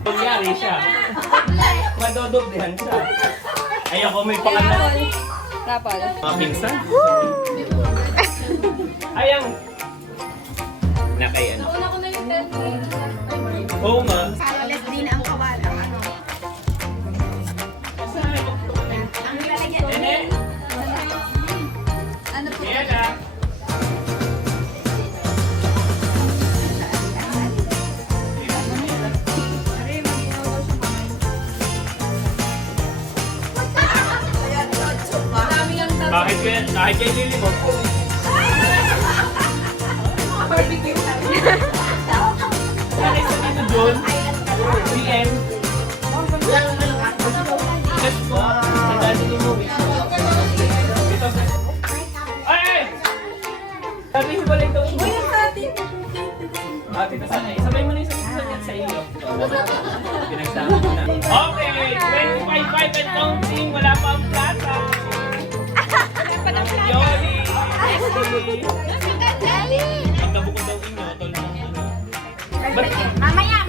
Kunyari siya. Madodoblehan siya. Ay ako may pangalan. Tapos. Mga pinsan. Ayang. Nakay ano. Nauna ko na yung telephone. Oo nga. Ulit din ang kawalang ano. Ang lalagyan din. Ano po? Ayan na. Bakit kaya? Kahit kayo lilimot. Barbecue tayo. Kaya sa dito doon. PM. Let's go. Sa dati ni Mo. Dito. Ay! Sabi ko pala ito. Uy, ang natin. Dito sana. Sabay mo na yung sa iyo. Pinagsama ko na. Okay. 25 and counting. Wala pa ang plata. Yoli! Pagkabukod daw inyo, tol mo ano. Mamaya.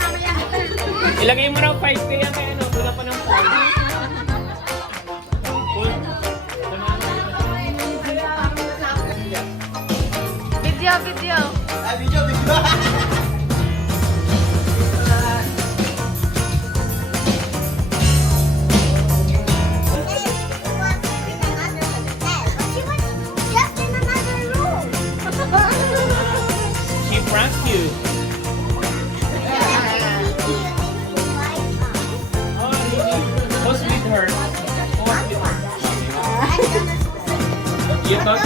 Ilagay mo raw 5 kaya may ano, wala pa ng 4. Video. She pranked you. Oh, really? What's with her? You thought?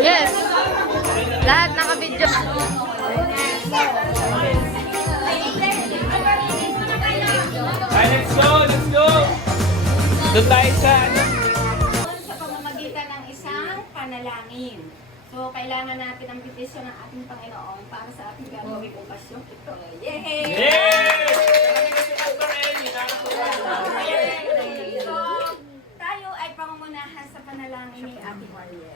Yes. Lahat naka-video. Ay, let's go! Doon tayo sa ano? Sa pamamagitan ng isang panalangin. So, kailangan natin ang petisyon ng ating Panginoon para sa ating gagawing okasyon ito. Yay! Yay! So, tayo ay pangungunahan sa panalangin ni Ate Mariel.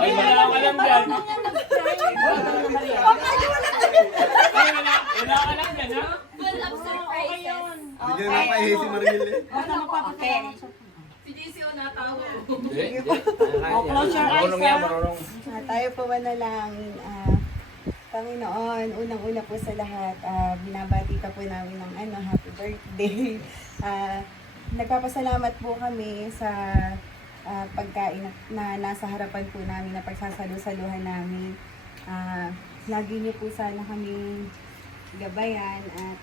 Ay, wala ka lang dyan. Ay, wala ka lang dyan, ha? Bigyan na pa si Mariel eh. Tayo po manalangin. Panginoon, unang-una po sa lahat, binabati ka po namin ng happy birthday. Nagpapasalamat po kami sa pagkain na nasa harapan po namin, na pagsasalu-saluhan namin. Lagi niyo po sana kami gabayan at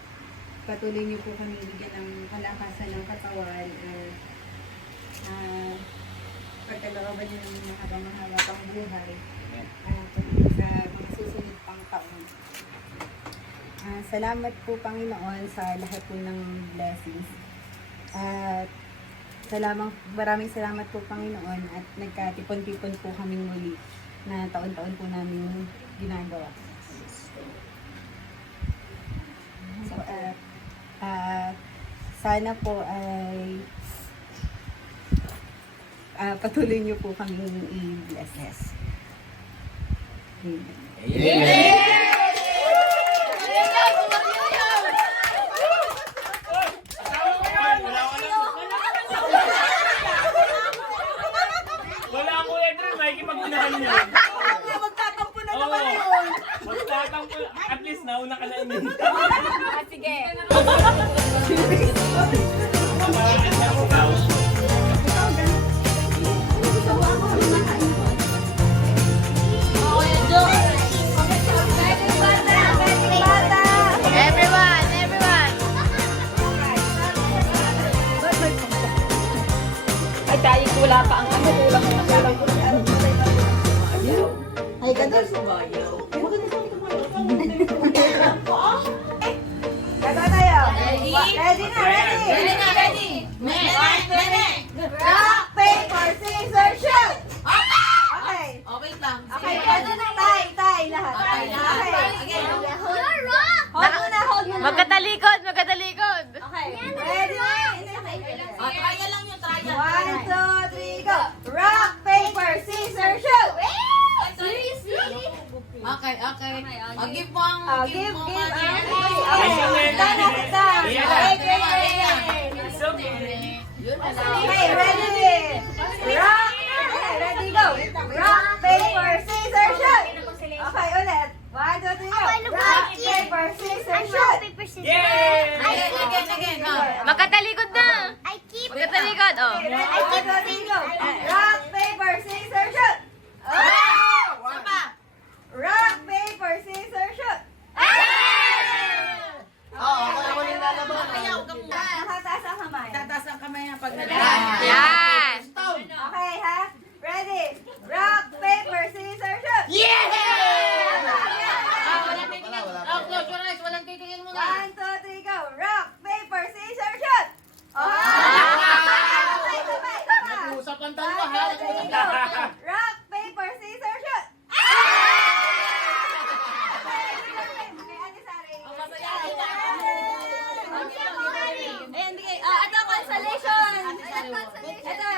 patuloy niyo po kami bigyan ng kalakasan ng katawan at pagkalooban niyo ng mahaba pang buhay sa mga susunod pang taon. Salamat po Panginoon sa lahat po ng blessings. At maraming salamat po Panginoon at nagkatipon-tipon po kaming muli na taon-taon po namin ginagawa. So, sana po ay patuloy niyo po kaming i-bless. Amen. Wala ko Edrin, makikipag-unahan niya. Magtatampo na Oo. Magtatampo. At least nauna ka na imin. Sige. Everyone. Ay, tayo wala pa ang ano, kulang. Ay, Gagawa tayo. Ready na, ready. Rock, paper, scissors, shoot! Okay. Wait lang. Okay, pwede na. Tay, lahat. Okay. Hold muna. Magkatalikod, magkatalikod. Okay, ready na. Trial lang yun, trial. 1, 2, 3, go! Rock, paper, scissors, shoot! Okay. Give mo ang... Give. money. Okay, done. It's okay. Okay, ready? Rock, okay, ready, go! Rock, paper, scissors, shoot! Okay, ulit. 1, 2, 3, go! Rock, paper, scissors, shoot! Yay! Again. Magkatalikod na. Magkatalikod, oh. Okay, ready? 1, 2, 3, go! Rock, paper, scissors, shoot! Rock, paper, scissors, shoot! Nakataas ang kamay. Tataas ang kamay na pag Yan. Okay, ha? Ready? Rock, paper, scissors, shoot! Walang titingin mo 1, 2, 3, go! Rock, paper, scissors, shoot! Sabay. Usapan 1, 2, 3, go! Rock, paper, scissors, shoot! Ito, consolation! Ito.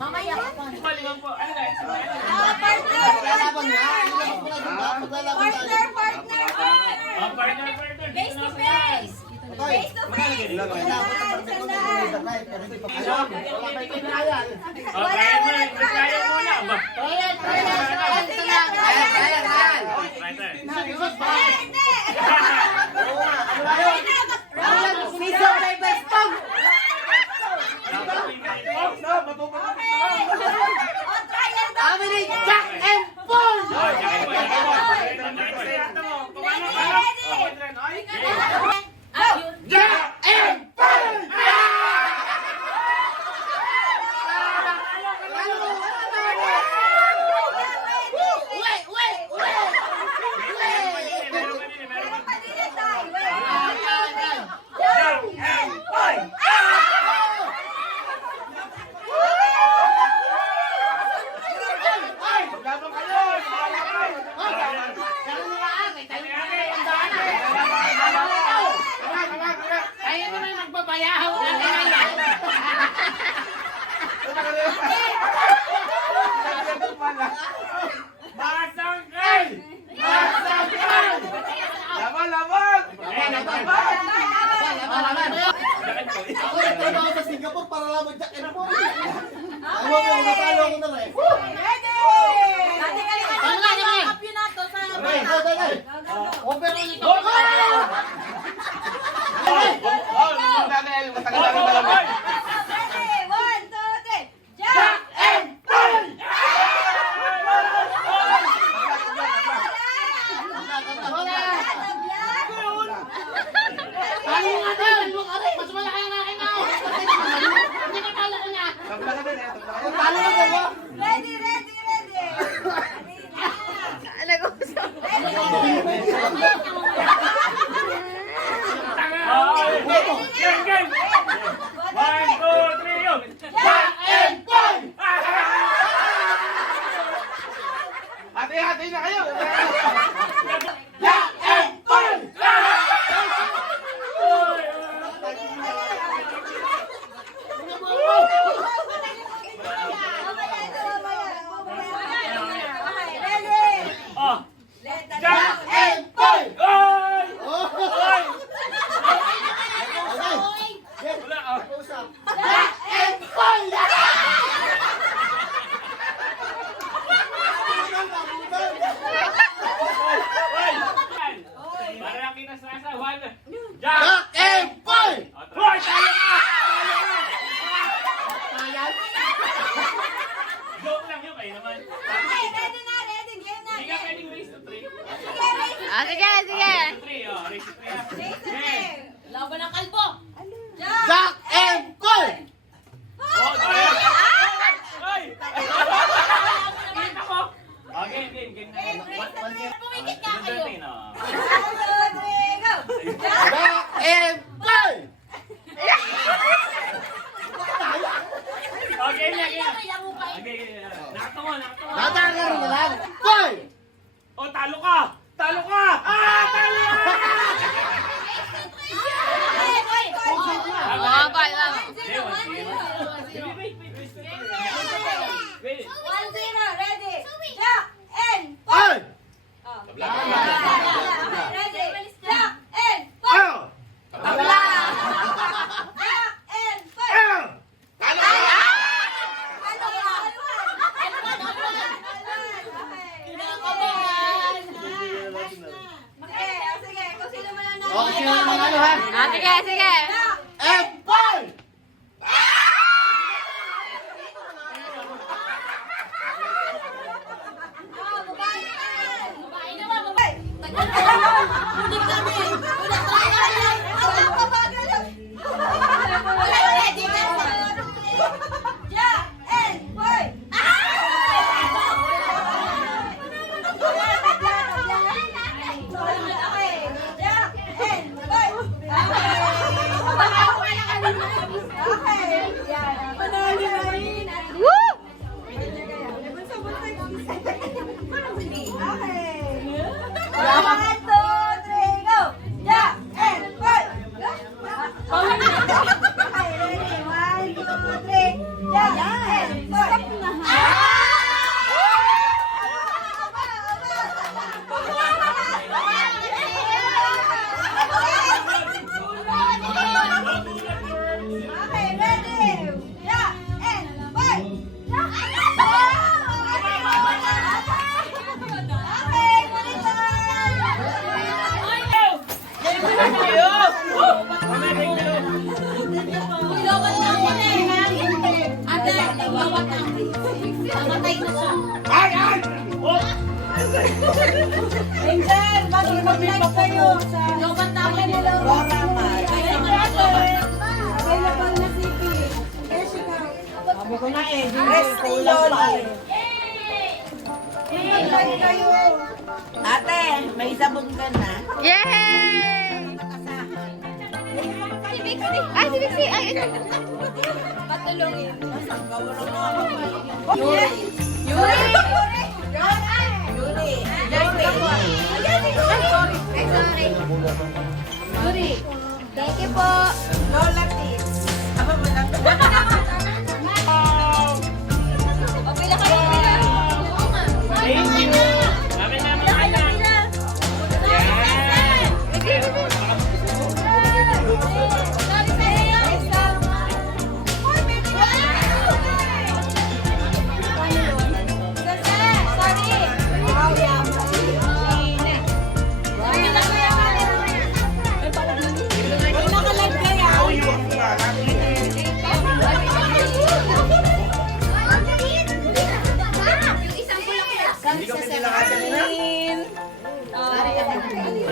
Mamaya ka pa. Balikan po. Ano na? Partner! Face to face! Face to face! Tayo muna. Ba? Hati-hati na kayo! Angel, mag-live kayo sa available na CP. Sabi ko na eh, mag-live kayo. Ate, may sabon ka na. Yay! Si Bixie! Ay, si Bixie! Ay, patulungin. Yuri! Ay, sorry. Yuri, thank you po. Lola Tips. Aba, wala ka. Thank you. Amin namin anak.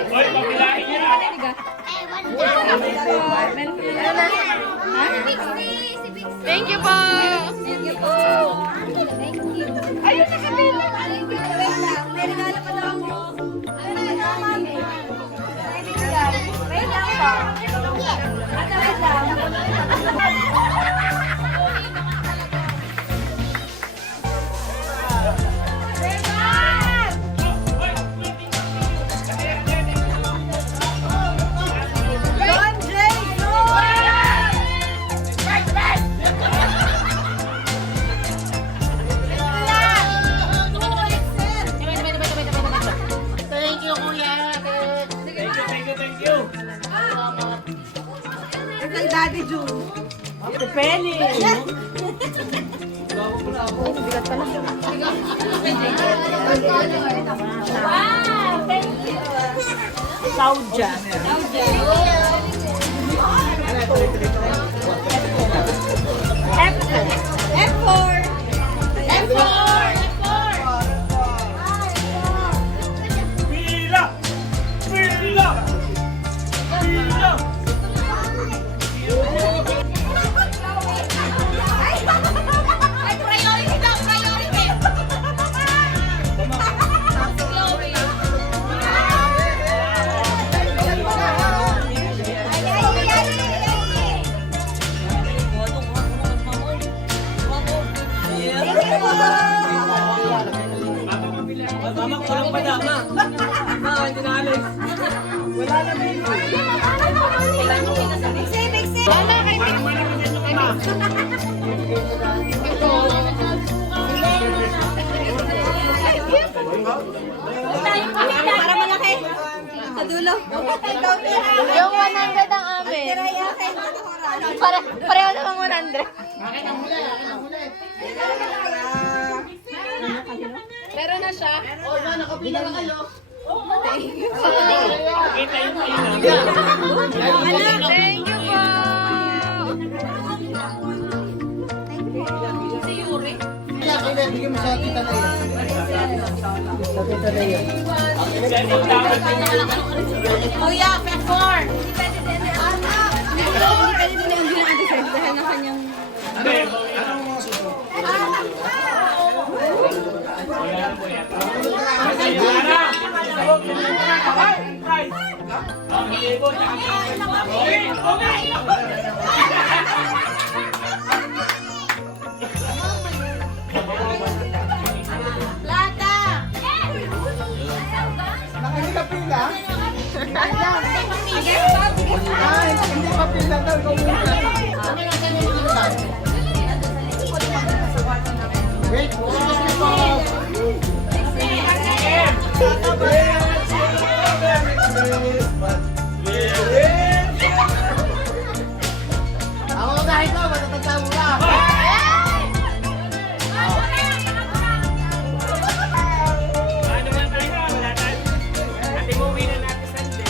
Hoy, papilahin niya. Thank you po. Thank you po. Ayun, nakapila. May regalo pa daw ako. Wait lang po. Wait lang. Thank you. Kay Daddy June. Wow, thank you. Sauja. F4. Pila! Pila! Pila! Mama, kulang pa dama. Mama, hindi na alis. Wala na baby. Wala kay Para malaki. Sa dulo. Yung 100 ang amin. Pareho namang 100. Pero na siya. Kita yung Thank you po. mo sa tita na yan. Sa tita na yan. Kuya, pepper! Hindi ka pila? Ay, hindi pa pila daw. Ikaw muna. Wait, excuse me po. Ako na ito, matatanda mo na. Ano man tayo? Wala tayo. Ate mo, uwi na natin Sunday.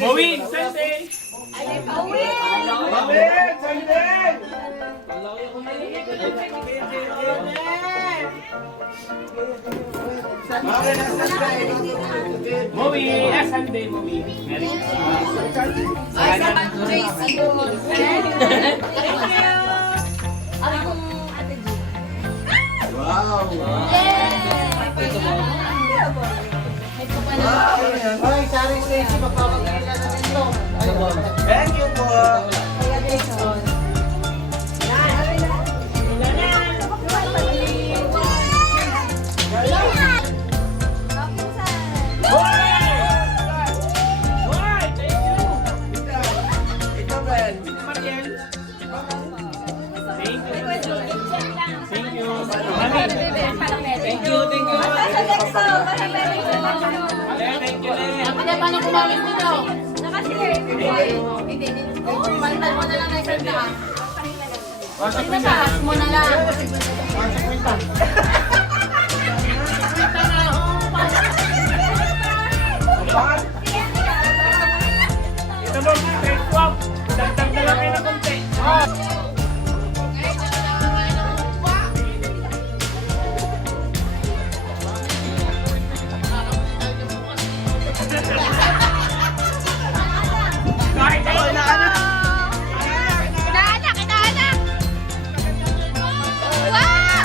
Mowing, Sunday! Movie! Sunday movie. Merry Wow! Ay, sorry Stacy, magpapagaling ka na nito. Thank you po. Thank you. Thank you, thank you. Thank you. Paano kumawin dito? Palitan mo na lang na isang daan. Taas mo na lang. Ito mo, grade 12. Dagdag na lang kayo na konti. Kahit ako na ano. Inaanak! Inaanak! Wow!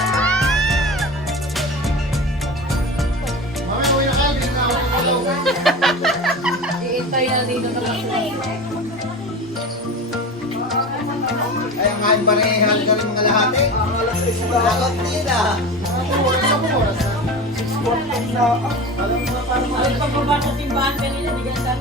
Mamaya uwi na kayo, hindi na ako tulog. Iintay na dito na Ay, ang kain pa rin, halaga rin mga lahati. Lagot nila. Oras ako, oras na. 6:40 na. Alam mo na parang Pagbaba sa simbahan kanina, di ganda